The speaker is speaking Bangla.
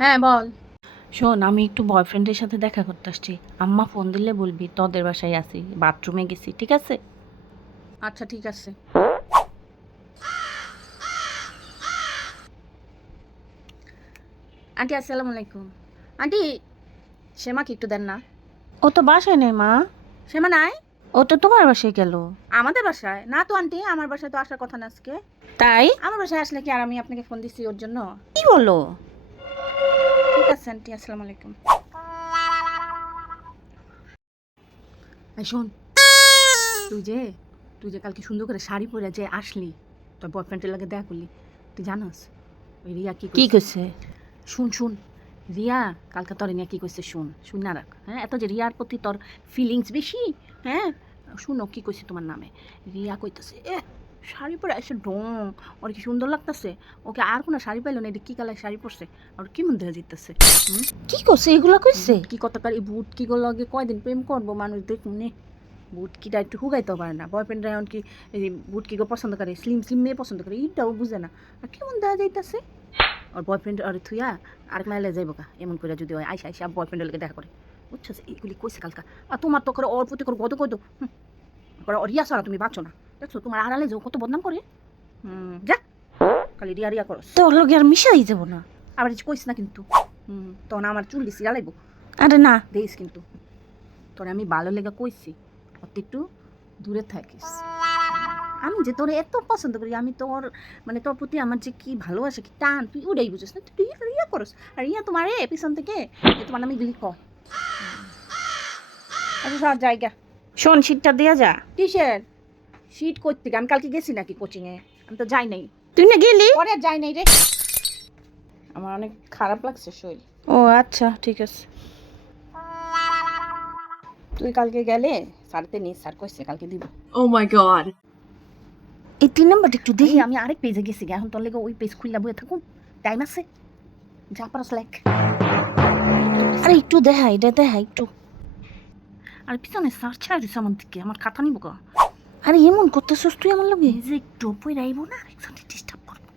হ্যাঁ বল। শোন, আমি একটু বয়ফ্রেন্ডের সাথে দেখা করতে আসছি। আম্মা ফোন দিলে বলবি তোদের বাসায় আছি, বাথরুমে গেছি, ঠিক আছে? আচ্ছা ঠিক আছে। আন্টি আসসালামু আলাইকুম। আন্টি শ্যামাকে একটু দেন না। ও তো বাসায় নেই মা। শ্যামা নাই? ও তো তোমার বাসায় গেল। আমাদের বাসায় না তো আন্টি, আমার বাসায় তো আসার কথা না আজকে। তাই? আমার বাসায় আসলে কি আর আমি আপনাকে ফোন দিছি ওর জন্য? কি বলো? ঠিক আছে আন্টি, আসসালামু আলাইকুম। এই শোন, তুই যে তুই যে কালকে সুন্দর করে শাড়ি পরে যে আসলি, তোর বয়ফ্রেন্ডের লাগে দেখা করলি, তুই জানাস ওই রিয়া কি কি কইছে? শুন শুন, রিয়া কালকে তোর নিয়ে কি কইছে শুন, শুন না রাখ। হ্যাঁ, এত যে রিয়ার প্রতি তোর ফিলিংস বেশি। হ্যাঁ, শুনো কি কইছে তোমার নামে। রিয়া কইতেছে শাড়ি পরে এসে ডং, ওর কি সুন্দর লাগতেছে, ওকে আর কোনো শাড়ি পাইলো না, এটা কি কালার শাড়ি পরছে, আর কি মন দেখা যেতেছে। কি করছে এগুলা কইছে? কি কতকার এই বুট কি গুলো লগে কয়দিন প্রেম করবো মানুষ দেখুন নে, বুট কিটা একটু হুগাইতেও পারে না, বয়ফ্রেন্ডরা এমন কি এই বুট কি পছন্দ করে, স্লিম স্লিম মেয়ে পছন্দ করে, এইটাও বুঝে না, আর কেমন দেখা যাইতেছে। ওর বয়ফ্রেন্ড আর থুইয়া আরেক মাইলে যাইব কা, এমন করে যদি ওই আইসা আইসা বয়ফ্রেন্ডের লোকে দেখা করে, বুঝছো? এইগুলি কইছে কালকা। আর তোমার তো করে ওর প্রতি করে গদ গদ করে রিয়া সারা তুমি বাঁচো না, দেখছো তোমার আড়ালে যাও কত বদনাম করে। যা, খালি রিয়া রিয়া করো। তোর লগে আর মিশাই যাব না। আবার কিছু কইস না কিন্তু। তখন আমার চুল দিছি আলাইব। আরে না। দেখিস কিন্তু, তোর আমি ভালো লেগে কইছি অত একটু দূরে থাকিস। আমি যে তোর এত পছন্দ করি, আমি তোর মানে তোর প্রতি আমার যে কি ভালোবাসা, কি টান, তুই ওটাই বুঝিস না, তুই ইয়া করস। আর ইয়া তোমার পিছন থেকে তোমার নামে গুলি কয়। আচ্ছা সব জায়গা। শোন, শীতটা দেয়া যা। কিসের শীত করতে? আমি কালকে গেছি নাকি কোচিংয়ে? আমি তো যাই নাই। তুই না গেলি? পরে আর যাই নাই রে, আমার অনেক খারাপ লাগছে শরীর। ও আচ্ছা ঠিক আছে। তুই কালকে গেলে স্যারতে নিস, স্যার কইছে কালকে দিব। ও মাই গড। এই 3 নাম্বারটা একটু দেখি। আমি আরেক পেজে গেছি, এখন তোর লেগে ওই পেজ খুললা বইয়ে থাকুন, টাইম আছে, যা পারস লেখ। আরে একটু দেখা, এটা দেখা একটু। আর পিছনে স্যার ছাড়া দিছে আমার দিকে, আমার খাতা নিব গা। আরে এমন করতেছস তুই আমার লগে? এই যে একটু পইরা আইব না, একসাথে ডিস্টার্ব করবো।